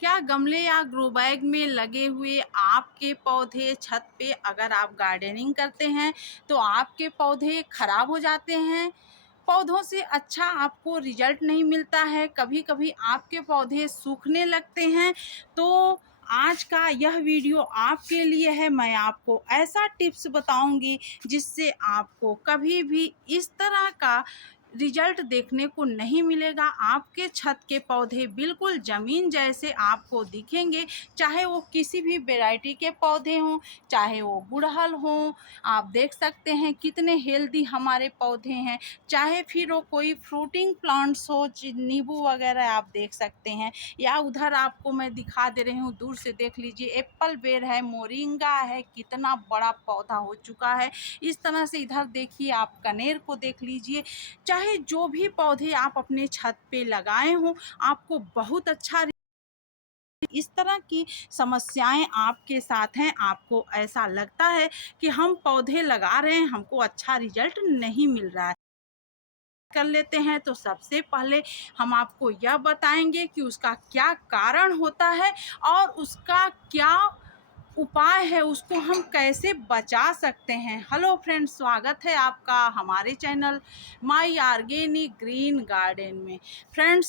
क्या गमले या ग्रो बैग में लगे हुए आपके पौधे छत पे अगर आप गार्डनिंग करते हैं तो आपके पौधे खराब हो जाते हैं? पौधों से अच्छा आपको रिजल्ट नहीं मिलता है, कभी-कभी आपके पौधे सूखने लगते हैं। तो आज का यह वीडियो आपके लिए है। मैं आपको ऐसा टिप्स बताऊँगी जिससे आपको कभी भी इस तरह का रिजल्ट देखने को नहीं मिलेगा। आपके छत के पौधे बिल्कुल ज़मीन जैसे आपको दिखेंगे, चाहे वो किसी भी वैरायटी के पौधे हों, चाहे वो गुड़हल हों। आप देख सकते हैं कितने हेल्दी हमारे पौधे हैं, चाहे फिर वो कोई फ्रूटिंग प्लांट्स हो, नींबू वगैरह आप देख सकते हैं, या उधर आपको मैं दिखा दे रही हूँ, दूर से देख लीजिए एप्पल बेर है, मोरिंगा है, कितना बड़ा पौधा हो चुका है। इस तरह से इधर देखिए आप कनेर को देख लीजिए। चाहे जो भी पौधे आप अपने छत पे लगाए हों, आपको बहुत अच्छा इस तरह की समस्याएं आपके साथ हैं, आपको ऐसा लगता है कि हम पौधे लगा रहे हैं, हमको अच्छा रिजल्ट नहीं मिल रहा है, कर लेते हैं। तो सबसे पहले हम आपको यह बताएंगे कि उसका क्या कारण होता है और उसका क्या उपाय है, उसको हम कैसे बचा सकते हैं। हेलो फ्रेंड्स, स्वागत है आपका हमारे channel my organic green garden में। फ्रेंड्स,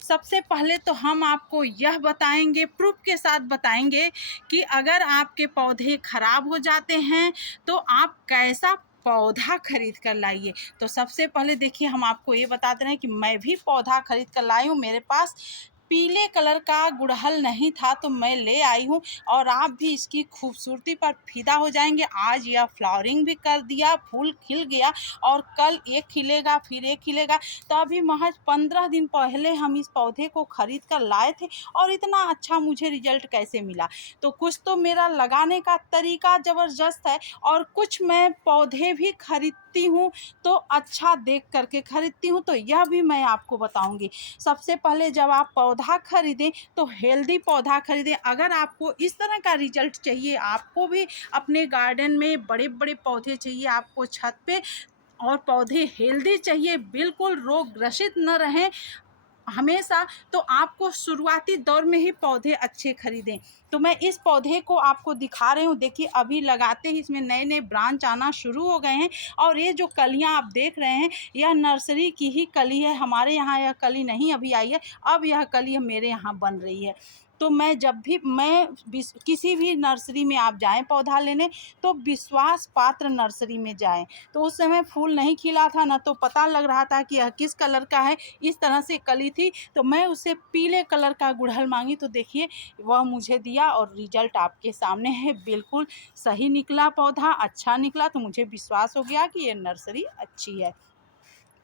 सबसे पहले तो हम आपको यह बताएंगे, प्रूफ के साथ बताएंगे कि अगर आपके पौधे खराब हो जाते हैं तो आप कैसा पौधा खरीद कर लाइए। तो सबसे पहले देखिए, हम आपको ये बता दे रहे हैं कि मैं भी पौधा खरीद कर लाई हूँ। मेरे पास पीले कलर का गुड़हल नहीं था तो मैं ले आई हूँ, और आप भी इसकी खूबसूरती पर फिदा हो जाएंगे। आज यह फ्लावरिंग भी कर दिया, फूल खिल गया, और कल एक खिलेगा, फिर एक खिलेगा। तो अभी महज 15 दिन पहले हम इस पौधे को खरीद कर लाए थे, और इतना अच्छा मुझे रिजल्ट कैसे मिला। तो कुछ तो मेरा लगाने का तरीका ज़बरदस्त है, और कुछ मैं पौधे भी खरीदती हूँ तो अच्छा देख करके खरीदती हूँ, तो यह भी मैं आपको बताऊँगी। सबसे पहले जब आप पौधा खरीदें तो हेल्दी पौधा खरीदें। अगर आपको इस तरह का रिजल्ट चाहिए, आपको भी अपने गार्डन में बड़े बड़े पौधे चाहिए, आपको छत पे और पौधे हेल्दी चाहिए, बिल्कुल रोग ग्रसित न रहें हमेशा, तो आपको शुरुआती दौर में ही पौधे अच्छे खरीदें। तो मैं इस पौधे को आपको दिखा रही हूँ। देखिए, अभी लगाते ही इसमें नए नए ब्रांच आना शुरू हो गए हैं, और ये जो कलियाँ आप देख रहे हैं, यह नर्सरी की ही कली है। हमारे यहाँ यह कली नहीं अभी आई है, अब यह कली मेरे यहाँ बन रही है। तो मैं जब भी किसी भी नर्सरी में आप जाएं पौधा लेने, तो विश्वास पात्र नर्सरी में जाएं। तो उस समय फूल नहीं खिला था, ना तो पता लग रहा था कि यह किस कलर का है, इस तरह से कली थी। तो मैं उससे पीले कलर का गुड़हल मांगी, तो देखिए वह मुझे दिया, और रिजल्ट आपके सामने है। बिल्कुल सही निकला, पौधा अच्छा निकला, तो मुझे विश्वास हो गया कि ये नर्सरी अच्छी है।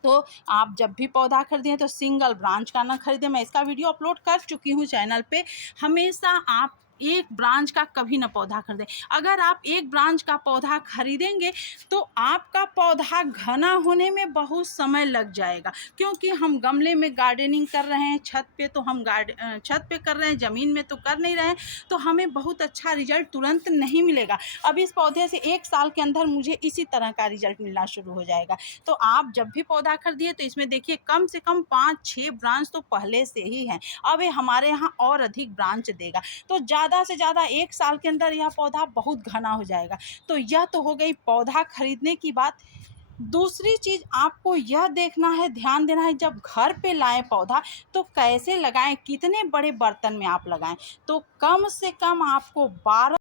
तो आप जब भी पौधा खरीदें तो सिंगल ब्रांच का ना खरीदें। मैं इसका वीडियो अपलोड कर चुकी हूँ चैनल पे। हमेशा आप एक ब्रांच का कभी ना पौधा खरीदें। अगर आप एक ब्रांच का पौधा खरीदेंगे तो आपका पौधा घना होने में बहुत समय लग जाएगा, क्योंकि हम गमले में गार्डनिंग कर रहे हैं, छत पे तो हम छत पे कर रहे हैं, ज़मीन में तो कर नहीं रहे हैं, तो हमें बहुत अच्छा रिजल्ट तुरंत नहीं मिलेगा। अब इस पौधे से 1 साल के अंदर मुझे इसी तरह का रिजल्ट मिलना शुरू हो जाएगा। तो आप जब भी पौधा खरीदिए तो इसमें देखिए कम से कम 5-6 ब्रांच तो पहले से ही हैं। अब ये हमारे यहाँ और अधिक ब्रांच देगा, तो ज़्यादा से ज़्यादा 1 साल के अंदर यह पौधा बहुत घना हो जाएगा। तो यह तो हो गई पौधा खरीदने की बात। दूसरी चीज़ आपको यह देखना है, ध्यान देना है, जब घर पे लाएँ पौधा तो कैसे लगाएँ, कितने बड़े बर्तन में आप लगाएँ। तो कम से कम आपको 12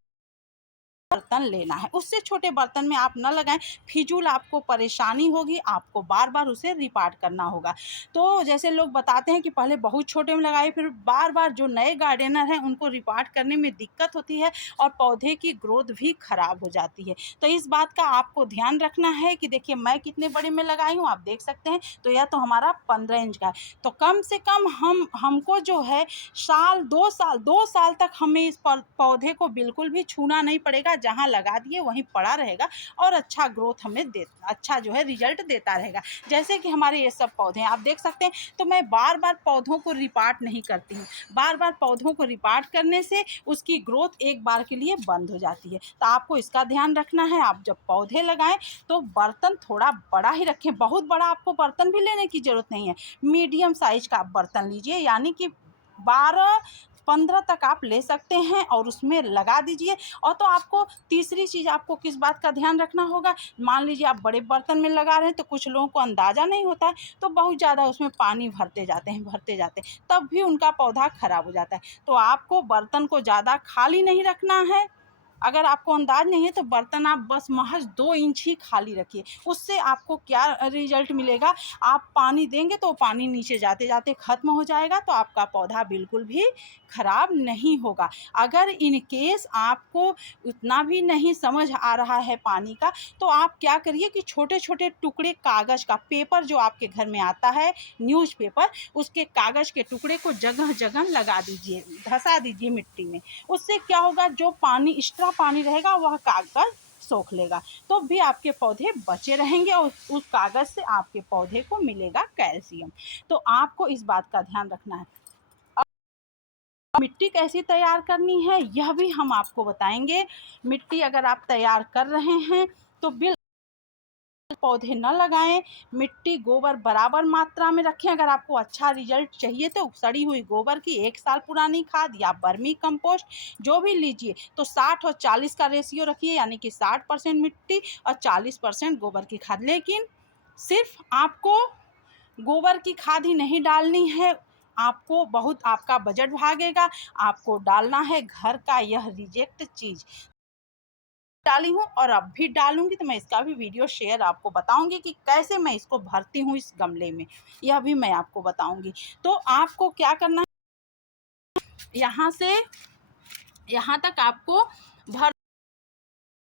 बर्तन लेना है, उससे छोटे बर्तन में आप न लगाएं। फिजूल आपको परेशानी होगी, आपको बार बार उसे रिपार्ट करना होगा। तो जैसे लोग बताते हैं कि पहले बहुत छोटे में लगाए, फिर बार बार जो नए गार्डनर हैं उनको रिपार्ट करने में दिक्कत होती है, और पौधे की ग्रोथ भी खराब हो जाती है। तो इस बात का आपको ध्यान रखना है कि देखिए मैं कितने बड़े में लगाई हूँ, आप देख सकते हैं। तो यह तो हमारा 15 इंच का है। तो कम से कम हमको जो है साल 2 साल तक हमें इस पौधे को बिल्कुल भी छूना नहीं पड़ेगा। जहाँ लगा दिए वहीं पड़ा रहेगा, और अच्छा ग्रोथ हमें अच्छा जो है रिजल्ट देता रहेगा। जैसे कि हमारे ये सब पौधे हैं, आप देख सकते हैं। तो मैं बार बार पौधों को रिपार्ट नहीं करती हूँ। बार बार पौधों को रिपार्ट करने से उसकी ग्रोथ एक बार के लिए बंद हो जाती है। तो आपको इसका ध्यान रखना है। आप जब पौधे लगाएं तो बर्तन थोड़ा बड़ा ही रखें, बहुत बड़ा आपको बर्तन भी लेने की जरूरत नहीं है। मीडियम साइज का आप बर्तन लीजिए, यानी कि 12 15 तक आप ले सकते हैं और उसमें लगा दीजिए। और तो आपको तीसरी चीज़ आपको किस बात का ध्यान रखना होगा, मान लीजिए आप बड़े बर्तन में लगा रहे हैं तो कुछ लोगों को अंदाज़ा नहीं होता है, तो बहुत ज़्यादा उसमें पानी भरते जाते हैं, तब भी उनका पौधा खराब हो जाता है। तो आपको बर्तन को ज़्यादा खाली नहीं रखना है। अगर आपको अंदाज नहीं है तो बर्तन आप बस महज 2 इंच ही खाली रखिए। उससे आपको क्या रिजल्ट मिलेगा, आप पानी देंगे तो पानी नीचे जाते जाते ख़त्म हो जाएगा, तो आपका पौधा बिल्कुल भी ख़राब नहीं होगा। अगर इन केस आपको उतना भी नहीं समझ आ रहा है पानी का, तो आप क्या करिए कि छोटे छोटे टुकड़े कागज़ का, पेपर जो आपके घर में आता है न्यूज़पेपर, उसके कागज़ के टुकड़े को जगह जगह लगा दीजिए, धंसा दीजिए मिट्टी में। उससे क्या होगा, जो पानी एक्स्ट्रा पानी रहेगा वह कागज़ सोख लेगा, तो भी आपके पौधे बचे रहेंगे और उस कागज़ से आपके पौधे को मिलेगा कैल्शियम। तो आपको इस बात का ध्यान रखना है। अब मिट्टी कैसी तैयार करनी है यह भी हम आपको बताएंगे। मिट्टी अगर आप तैयार कर रहे हैं तो पौधे न लगाएं। मिट्टी गोबर बराबर मात्रा में रखें। अगर आपको अच्छा रिजल्ट चाहिए तो सड़ी हुई गोबर की 1 साल पुरानी खाद या वर्मी कंपोस्ट जो भी लीजिए, तो 60 और 40 का रेशियो रखिए, यानी कि 60% मिट्टी और 40% गोबर की खाद। लेकिन सिर्फ आपको गोबर की खाद ही नहीं डालनी है, आपको बहुत आपका बजट भागेगा। आपको डालना है घर का यह रिजेक्ट चीज़ डाली हूँ और अब भी डालूंगी, तो मैं इसका भी वीडियो शेयर आपको बताऊंगी कि कैसे मैं इसको भरती हूँ इस गमले में, यह भी मैं आपको बताऊंगी। तो आपको क्या करना है, यहाँ से यहाँ तक आपको भर,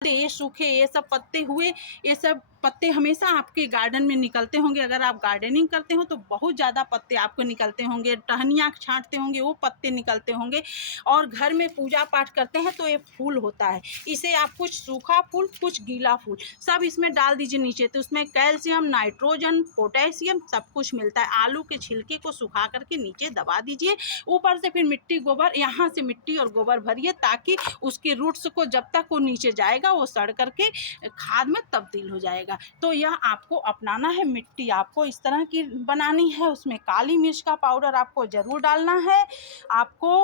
ये सूखे ये सब पत्ते हुए, ये सब पत्ते हमेशा आपके गार्डन में निकलते होंगे। अगर आप गार्डनिंग करते हो तो बहुत ज़्यादा पत्ते आपको निकलते होंगे, टहनियाँ छांटते होंगे वो पत्ते निकलते होंगे, और घर में पूजा पाठ करते हैं तो ये फूल होता है। इसे आप कुछ सूखा फूल कुछ गीला फूल सब इसमें डाल दीजिए नीचे, तो उसमें कैल्शियम, नाइट्रोजन, पोटेशियम सब कुछ मिलता है। आलू के छिलके को सुखा करके नीचे दबा दीजिए, ऊपर से फिर मिट्टी गोबर, यहाँ से मिट्टी और गोबर भरिए, ताकि उसके रूट्स को जब तक वो नीचे जाएगा वो सड़ करके खाद में तब्दील हो जाएगा। तो यह आपको अपनाना है। मिट्टी आपको इस तरह की बनानी है, उसमें काली मिर्च का पाउडर आपको ज़रूर डालना है, आपको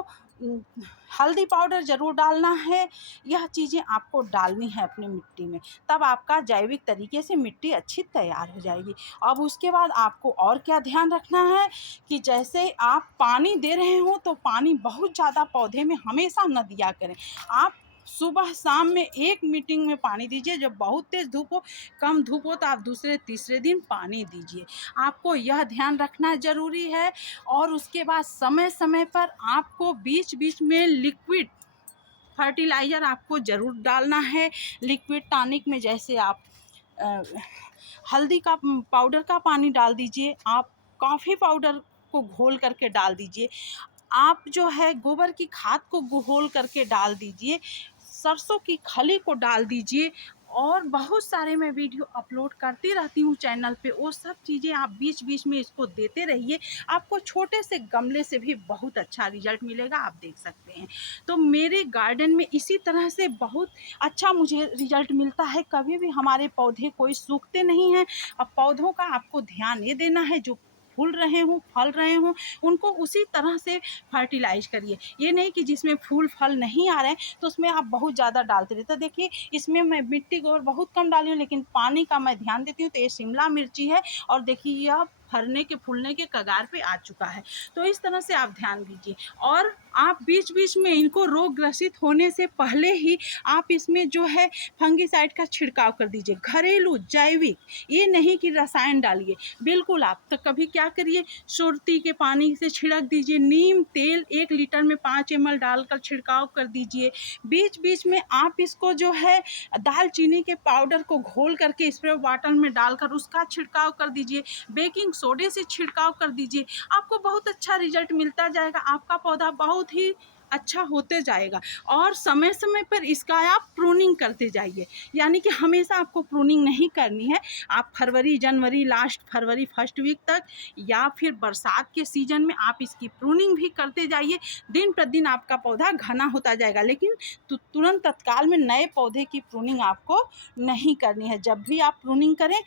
हल्दी पाउडर ज़रूर डालना है। यह चीज़ें आपको डालनी है अपनी मिट्टी में, तब आपका जैविक तरीके से मिट्टी अच्छी तैयार हो जाएगी। अब उसके बाद आपको और क्या ध्यान रखना है कि जैसे आप पानी दे रहे हो तो पानी बहुत ज़्यादा पौधे में हमेशा न दिया करें। आप सुबह शाम में एक मीटिंग में पानी दीजिए। जब बहुत तेज़ धूप हो, कम धूप हो, तो आप दूसरे तीसरे दिन पानी दीजिए। आपको यह ध्यान रखना ज़रूरी है। और उसके बाद समय समय पर आपको बीच बीच में लिक्विड फर्टिलाइज़र आपको ज़रूर डालना है। लिक्विड टॉनिक में जैसे आप हल्दी का पाउडर का पानी डाल दीजिए, आप कॉफ़ी पाउडर को घोल करके डाल दीजिए, आप जो है गोबर की खाद को घोल करके डाल दीजिए, सरसों की खली को डाल दीजिए, और बहुत सारे मैं वीडियो अपलोड करती रहती हूँ चैनल पे, वो सब चीज़ें आप बीच बीच में इसको देते रहिए। आपको छोटे से गमले से भी बहुत अच्छा रिजल्ट मिलेगा, आप देख सकते हैं। तो मेरे गार्डन में इसी तरह से बहुत अच्छा मुझे रिजल्ट मिलता है। कभी भी हमारे पौधे कोई सूखते नहीं हैं। अब पौधों का आपको ध्यान ये देना है, जो फूल रहे हों फल रहे हों उनको उसी तरह से फर्टिलाइज करिए। ये नहीं कि जिसमें फूल फल नहीं आ रहे हैं तो उसमें आप बहुत ज़्यादा डालते रहते। तो देखिए इसमें मैं मिट्टी गोबर बहुत कम डाली हूँ, लेकिन पानी का मैं ध्यान देती हूँ। तो ये शिमला मिर्ची है, और देखिए यह फरने के फूलने के कगार पे आ चुका है। तो इस तरह से आप ध्यान दीजिए, और आप बीच बीच में इनको रोग ग्रसित होने से पहले ही आप इसमें जो है फंगीसाइड का छिड़काव कर दीजिए, घरेलू जैविक, ये नहीं कि रसायन डालिए बिल्कुल। आप तो कभी क्या करिए, सुरती के पानी से छिड़क दीजिए, नीम तेल 1 लीटर में 5 ml डालकर छिड़काव कर दीजिए। बीच बीच में आप इसको जो है दालचीनी के पाउडर को घोल करके स्प्रे बॉटल में डालकर उसका छिड़काव कर दीजिए, बेकिंग सोडे से छिड़काव कर दीजिए। आपको बहुत अच्छा रिजल्ट मिलता जाएगा, आपका पौधा बहुत ही अच्छा होते जाएगा। और समय समय पर इसका आप प्रूनिंग करते जाइए, यानी कि हमेशा आपको प्रूनिंग नहीं करनी है। आप फरवरी जनवरी लास्ट फरवरी फर्स्ट वीक तक या फिर बरसात के सीजन में आप इसकी प्रूनिंग भी करते जाइए। दिन प्रतिदिन आपका पौधा घना होता जाएगा, लेकिन तुरंत तत्काल में नए पौधे की प्रूनिंग आपको नहीं करनी है। जब भी आप प्रूनिंग करें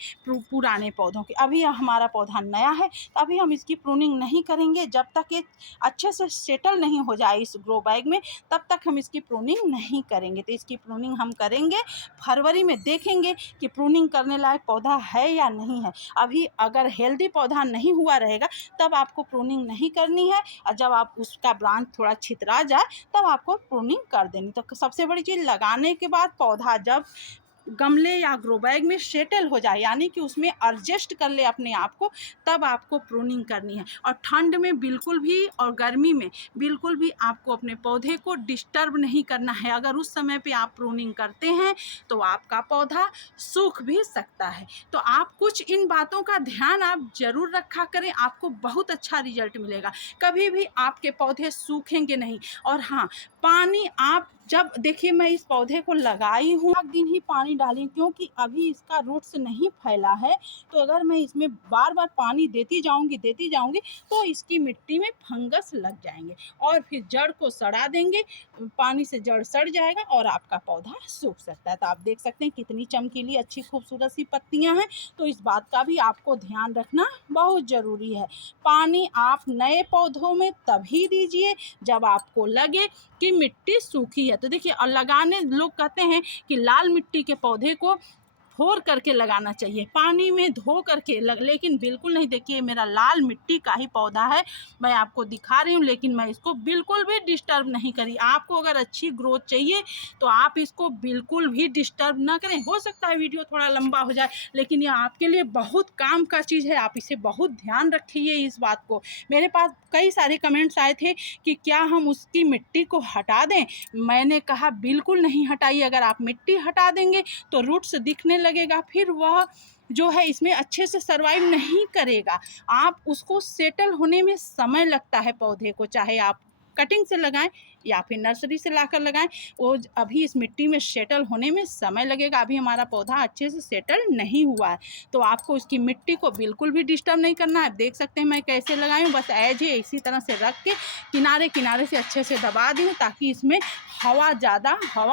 पुराने पौधों की, अभी हमारा पौधा नया है तो अभी हम इसकी प्रूनिंग नहीं करेंगे। जब तक ये अच्छे से सेटल नहीं हो जाए इस ग्रो बैग में, तब तक हम इसकी प्रूनिंग नहीं करेंगे। तो इसकी प्रूनिंग हम करेंगे फरवरी में, देखेंगे कि प्रूनिंग करने लायक पौधा है या नहीं है। अभी अगर हेल्दी पौधा नहीं हुआ रहेगा तब आपको प्रूनिंग नहीं करनी है, और जब आप उसका ब्रांच थोड़ा छितरा जाए तब आपको प्रूनिंग कर देनी। तो सबसे बड़ी चीज़, लगाने के बाद पौधा जब गमले या ग्रो बैग में सेटल हो जाए, यानी कि उसमें एडजस्ट कर ले अपने आप को, तब आपको प्रूनिंग करनी है। और ठंड में बिल्कुल भी और गर्मी में बिल्कुल भी आपको अपने पौधे को डिस्टर्ब नहीं करना है। अगर उस समय पे आप प्रूनिंग करते हैं तो आपका पौधा सूख भी सकता है। तो आप कुछ इन बातों का ध्यान आप ज़रूर रखा करें, आपको बहुत अच्छा रिजल्ट मिलेगा। कभी भी आपके पौधे सूखेंगे नहीं। और हाँ, पानी आप जब देखिए, मैं इस पौधे को लगाई हूँ, एक दिन ही पानी डाली, क्योंकि अभी इसका रूट्स नहीं फैला है। तो अगर मैं इसमें बार बार पानी देती जाऊंगी तो इसकी मिट्टी में फंगस लग जाएंगे और फिर जड़ को सड़ा देंगे। पानी से जड़ सड़ जाएगा और आपका पौधा सूख सकता है। तो आप देख सकते हैं कितनी चमकीली अच्छी खूबसूरत सी पत्तियां हैं। तो इस बात का भी आपको ध्यान रखना बहुत ज़रूरी है। पानी आप नए पौधों में तभी दीजिए जब आपको लगे कि मिट्टी सूखी है। तो देखिए, और लगाने लोग कहते हैं कि लाल मिट्टी के पौधे को फोर करके लगाना चाहिए, पानी में धो करके लेकिन बिल्कुल नहीं। देखिए, मेरा लाल मिट्टी का ही पौधा है, मैं आपको दिखा रही हूँ, लेकिन मैं इसको बिल्कुल भी डिस्टर्ब नहीं करी। आपको अगर अच्छी ग्रोथ चाहिए तो आप इसको बिल्कुल भी डिस्टर्ब ना करें। हो सकता है वीडियो थोड़ा लंबा हो जाए, लेकिन ये आपके लिए बहुत काम का चीज़ है। आप इसे बहुत ध्यान रखिए इस बात को। मेरे पास कई सारे कमेंट्स आए थे कि क्या हम उसकी मिट्टी को हटा दें। मैंने कहा बिल्कुल नहीं हटाइए। अगर आप मिट्टी हटा देंगे तो रूट्स दिखने लगेगा, फिर वह जो है इसमें अच्छे से सर्वाइव नहीं करेगा। आप उसको सेटल होने में समय लगता है पौधे को, चाहे आप कटिंग से लगाएं या फिर नर्सरी से लाकर लगाएं, वो अभी इस मिट्टी में सेटल होने में समय लगेगा। अभी हमारा पौधा अच्छे से सेटल नहीं हुआ है, तो आपको इसकी मिट्टी को बिल्कुल भी डिस्टर्ब नहीं करना है। देख सकते हैं मैं कैसे लगाई हूँ, बस एज है इसी तरह से रख के किनारे किनारे से अच्छे से दबा दी हूँ, ताकि इसमें हवा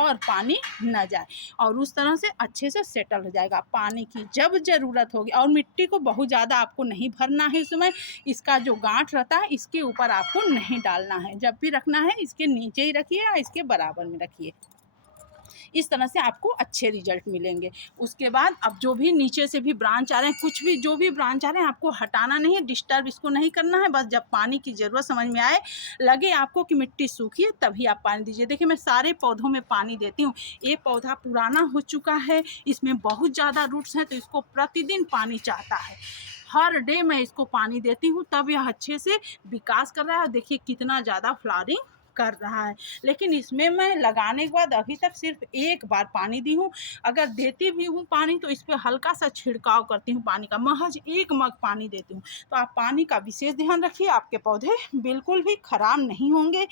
और पानी न जाए, और उस तरह से अच्छे से सेटल हो जाएगा। पानी की जब ज़रूरत होगी, और मिट्टी को बहुत ज़्यादा आपको नहीं भरना है इसमें। इसका जो गांठ रहता है इसके ऊपर आपको नहीं डालना है, जब भी रखना है इसके नीचे ही रखिए या इसके बराबर में रखिए। इस तरह से आपको अच्छे रिजल्ट मिलेंगे। उसके बाद अब जो भी नीचे से भी ब्रांच आ रहे हैं, कुछ भी जो भी ब्रांच आ रहे हैं, आपको हटाना नहीं है, डिस्टर्ब इसको नहीं करना है। बस जब पानी की ज़रूरत समझ में आए, लगे आपको कि मिट्टी सूखी है, तभी आप पानी दीजिए। देखिए, मैं सारे पौधों में पानी देती हूँ। ये पौधा पुराना हो चुका है, इसमें बहुत ज़्यादा रूट्स हैं, तो इसको प्रतिदिन पानी चाहता है। हर डे मैं इसको पानी देती हूँ, तब यह अच्छे से विकास कर रहा है। देखिए कितना ज़्यादा फ्लावरिंग कर रहा है। लेकिन इसमें मैं लगाने के बाद अभी तक सिर्फ एक बार पानी दी हूँ। अगर देती भी हूँ पानी तो इस पर हल्का सा छिड़काव करती हूँ पानी का, महज 1 मग पानी देती हूँ। तो आप पानी का विशेष ध्यान रखिए, आपके पौधे बिल्कुल भी खराब नहीं होंगे।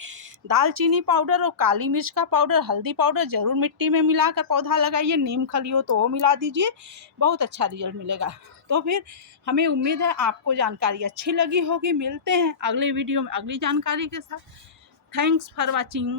दालचीनी पाउडर और काली मिर्च का पाउडर, हल्दी पाउडर ज़रूर मिट्टी में मिलाकर पौधा लगाइए। नीम खली हो तो वो मिला दीजिए, बहुत अच्छा रिजल्ट मिलेगा। तो फिर हमें उम्मीद है आपको जानकारी अच्छी लगी होगी। मिलते हैं अगले वीडियो में अगली जानकारी के साथ। Thanks for watching.